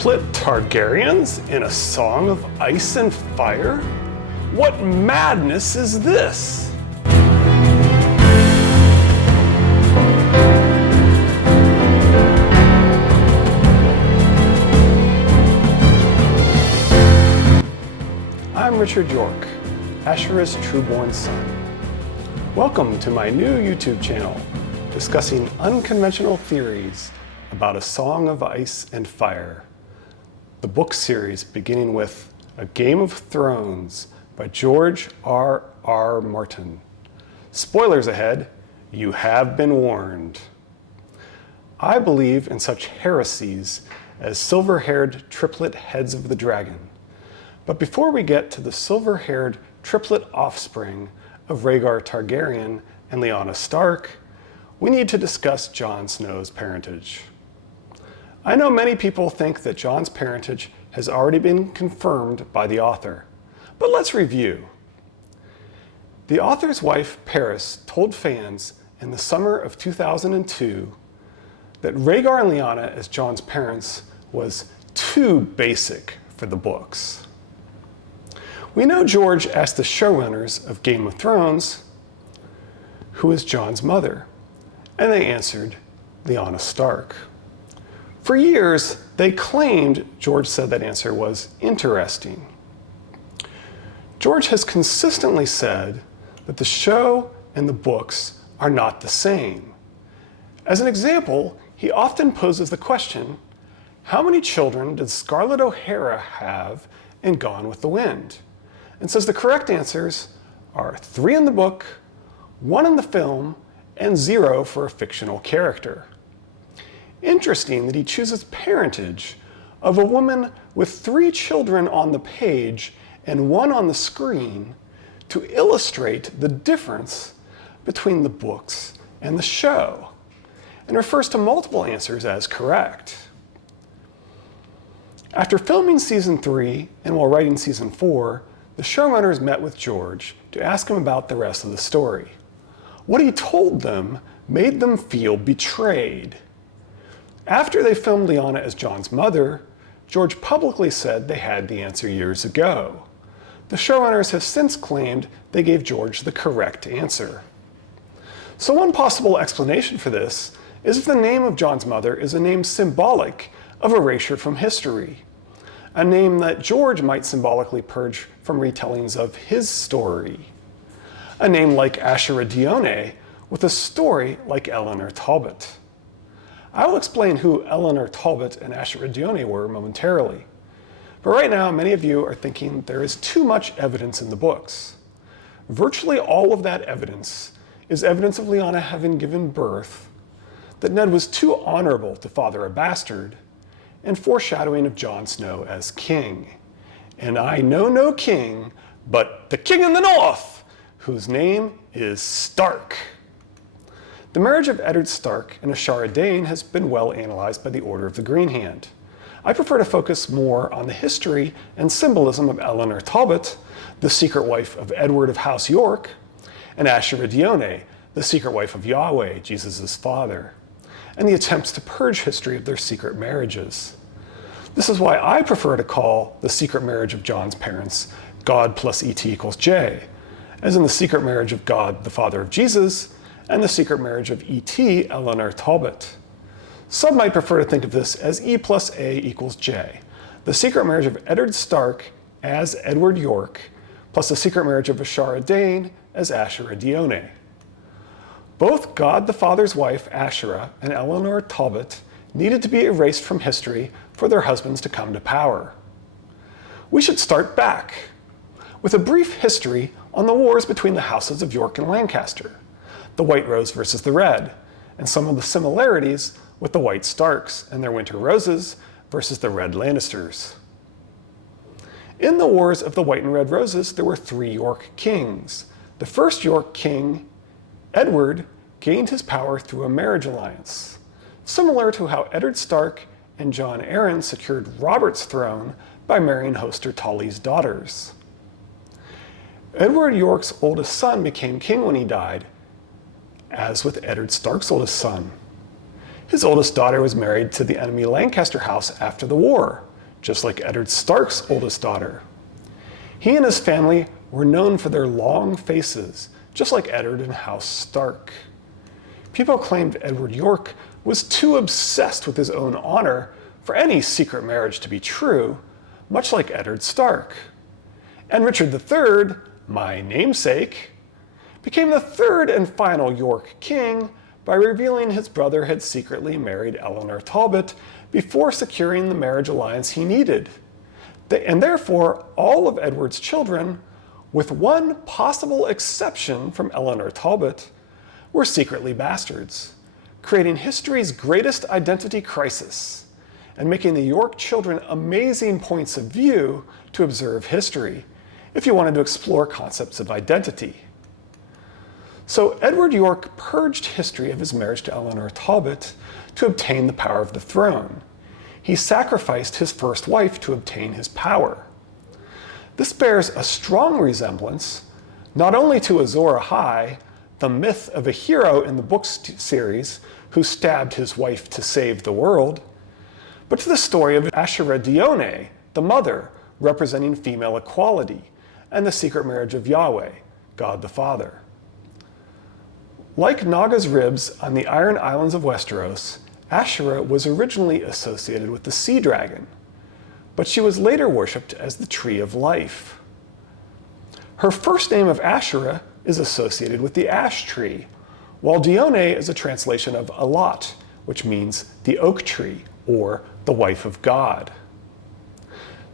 Triplet Targaryens in a song of ice and fire? What madness is this? I'm Richard York, Asherah's true-born son. Welcome to my new YouTube channel, discussing unconventional theories about A Song of Ice and Fire, the book series beginning with A Game of Thrones by George R.R. Martin. Spoilers ahead, you have been warned. I believe in such heresies as silver-haired triplet heads of the dragon. But before we get to the silver-haired triplet offspring of Rhaegar Targaryen and Lyanna Stark, we need to discuss Jon Snow's parentage. I know many people think that Jon's parentage has already been confirmed by the author, but let's review. The author's wife, Parris, told fans in the summer of 2002 that Rhaegar and Lyanna as Jon's parents was too basic for the books. We know George asked the showrunners of Game of Thrones, who is Jon's mother? And they answered, Lyanna Stark. For years, they claimed George said that answer was interesting. George has consistently said that the show and the books are not the same. As an example, he often poses the question, how many children did Scarlett O'Hara have in Gone with the Wind? And says the correct answers are 3 in the book, 1 in the film, and 0 for a fictional character. Interesting that he chooses parentage of a woman with 3 children on the page and 1 on the screen to illustrate the difference between the books and the show, and refers to multiple answers as correct. After filming season 3 and while writing season 4, the showrunners met with George to ask him about the rest of the story. What he told them made them feel betrayed. After they filmed Lyanna as Jon's mother, George publicly said they had the answer years ago. The showrunners have since claimed they gave George the correct answer. So one possible explanation for this is if the name of Jon's mother is a name symbolic of erasure from history, a name that George might symbolically purge from retellings of his story. A name like Asherah Dione with a story like Eleanor Talbot. I will explain who Eleanor Talbot and Asherah Dione were momentarily. But right now, many of you are thinking there is too much evidence in the books. Virtually all of that evidence is evidence of Lyanna having given birth, that Ned was too honorable to father a bastard, and foreshadowing of Jon Snow as king. And I know no king, but the king in the north, whose name is Stark. The marriage of Eddard Stark and Asherah Dayne has been well analyzed by the Order of the Green Hand. I prefer to focus more on the history and symbolism of Eleanor Talbot, the secret wife of Edward of House York, and Asherah Dione, the secret wife of Yahweh, Jesus' father, and the attempts to purge history of their secret marriages. This is why I prefer to call the secret marriage of Jon's parents God plus ET equals J, as in the secret marriage of God, the father of Jesus, and the secret marriage of E.T. Eleanor Talbot. Some might prefer to think of this as E plus A equals J, the secret marriage of Eddard Stark as Edward York, plus the secret marriage of Asherah Dayne as Asherah Dione. Both God the Father's wife, Asherah, and Eleanor Talbot needed to be erased from history for their husbands to come to power. We should start back with a brief history on the wars between the houses of York and Lancaster, the White Rose versus the Red, and some of the similarities with the White Starks and their Winter Roses versus the Red Lannisters. In the Wars of the White and Red Roses, there were 3 York kings. The first York king, Edward, gained his power through a marriage alliance, similar to how Eddard Stark and Jon Arryn secured Robert's throne by marrying Hoster Tully's daughters. Edward York's oldest son became king when he died, as with Eddard Stark's oldest son. His oldest daughter was married to the enemy Lancaster house after the war, just like Eddard Stark's oldest daughter. He and his family were known for their long faces, just like Eddard and House Stark. People claimed Edward York was too obsessed with his own honor for any secret marriage to be true, much like Eddard Stark. And Richard III, my namesake, became the third and final York king by revealing his brother had secretly married Eleanor Talbot before securing the marriage alliance he needed. And therefore, all of Edward's children, with one possible exception from Eleanor Talbot, were secretly bastards, creating history's greatest identity crisis and making the York children amazing points of view to observe history if you wanted to explore concepts of identity. So Edward York purged history of his marriage to Eleanor Talbot to obtain the power of the throne. He sacrificed his first wife to obtain his power. This bears a strong resemblance not only to Azor Ahai, the myth of a hero in the book series who stabbed his wife to save the world, but to the story of Asherah Dione, the mother, representing female equality, and the secret marriage of Yahweh, God the Father. Like Naga's ribs on the Iron Islands of Westeros, Asherah was originally associated with the sea dragon, but she was later worshipped as the Tree of Life. Her first name of Asherah is associated with the ash tree, while Dione is a translation of Alat, which means the oak tree, or the wife of God.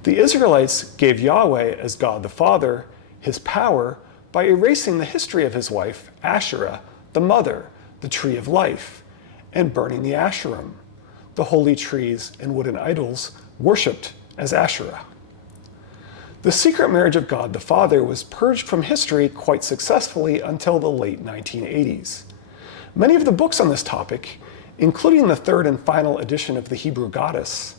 The Israelites gave Yahweh as God the Father his power by erasing the history of his wife, Asherah, the mother, the tree of life, and burning the Asherim, the holy trees and wooden idols worshipped as Asherah. The secret marriage of God the Father was purged from history quite successfully until the late 1980s. Many of the books on this topic, including the third and final edition of the Hebrew Goddess,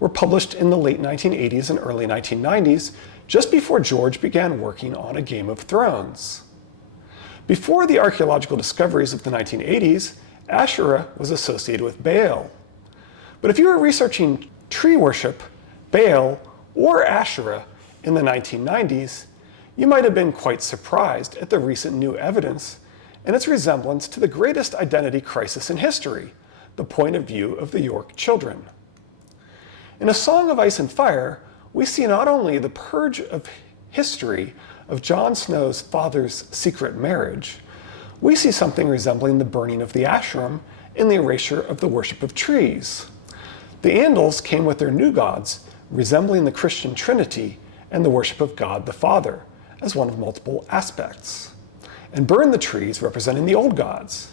were published in the late 1980s and early 1990s, just before George began working on A Game of Thrones. Before the archaeological discoveries of the 1980s, Asherah was associated with Baal. But if you were researching tree worship, Baal, or Asherah in the 1990s, you might have been quite surprised at the recent new evidence and its resemblance to the greatest identity crisis in history, the point of view of the York children. In A Song of Ice and Fire, we see not only the purge of history of Jon Snow's father's secret marriage, we see something resembling the burning of the Asherim in the erasure of the worship of trees. The Andals came with their new gods, resembling the Christian Trinity and the worship of God the Father as one of multiple aspects, and burned the trees representing the old gods.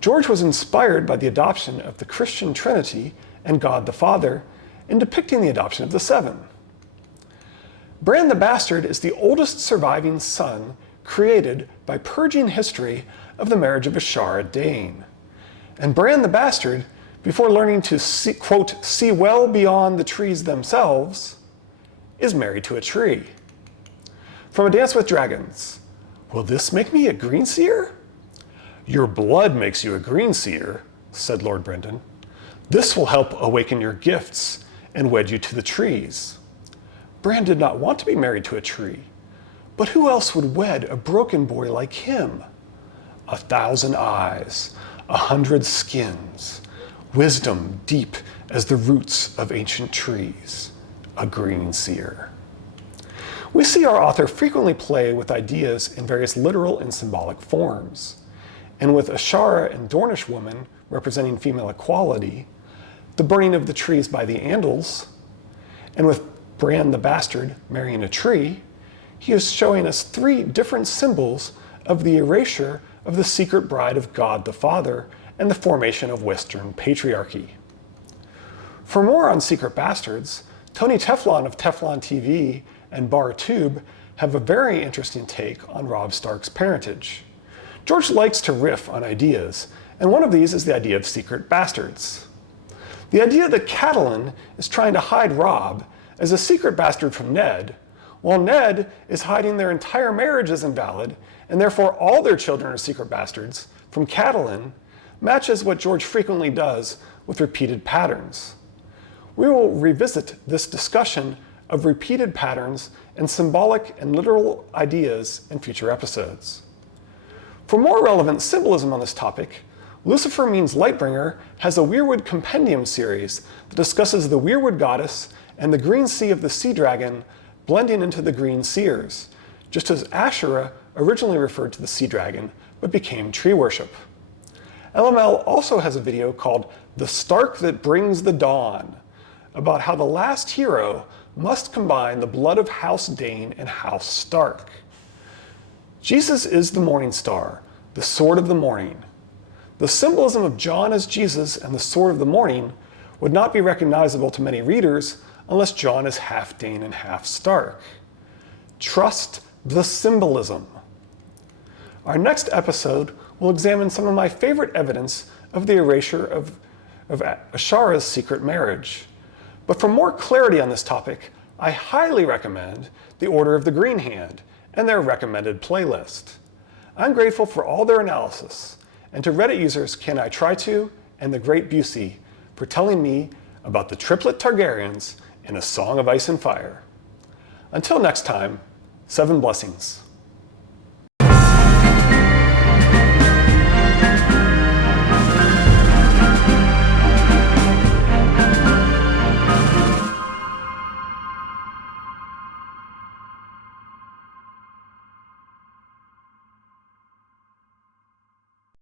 George was inspired by the adoption of the Christian Trinity and God the Father in depicting the adoption of the seven. Bran the Bastard is the oldest surviving son created by purging history of the marriage of Asherah Dane. And Bran the Bastard, before learning to see, quote, see well beyond the trees themselves, is married to a tree. From A Dance with Dragons, will this make me a greenseer? Your blood makes you a greenseer, said Lord Brendan. This will help awaken your gifts and wed you to the trees. Bran did not want to be married to a tree, but who else would wed a broken boy like him? 1,000 eyes, 100 skins, wisdom deep as the roots of ancient trees, a greenseer. We see our author frequently play with ideas in various literal and symbolic forms. And with Asherah and Dornish woman representing female equality, the burning of the trees by the Andals, and with Bran the Bastard marrying a tree, he is showing us three different symbols of the erasure of the secret bride of God the Father and the formation of Western patriarchy. For more on secret bastards, Tony Teflon of Teflon TV and Bar Tube have a very interesting take on Robb Stark's parentage. George likes to riff on ideas, and one of these is the idea of secret bastards. The idea that Catelyn is trying to hide Robb as a secret bastard from Ned, while Ned is hiding their entire marriage as invalid, and therefore all their children are secret bastards, from Catelyn, matches what George frequently does with repeated patterns. We will revisit this discussion of repeated patterns and symbolic and literal ideas in future episodes. For more relevant symbolism on this topic, Lucifer Means Lightbringer has a Weirwood Compendium series that discusses the Weirwood goddess and the green sea of the sea dragon blending into the green seers, just as Asherah originally referred to the sea dragon but became tree worship. LML also has a video called The Stark That Brings the Dawn, about how the last hero must combine the blood of House Dane and House Stark. Jesus is the morning star, the sword of the morning. The symbolism of John as Jesus and the sword of the morning would not be recognizable to many readers unless John is half Dane and half Stark. Trust the symbolism. Our next episode will examine some of my favorite evidence of the erasure of Asherah's secret marriage. But for more clarity on this topic, I highly recommend The Order of the Green Hand and their recommended playlist. I'm grateful for all their analysis, and to Reddit users Can I Try To and The Great Busey for telling me about the Triplet Targaryens in A Song of Ice and Fire. Until next time, 7 blessings.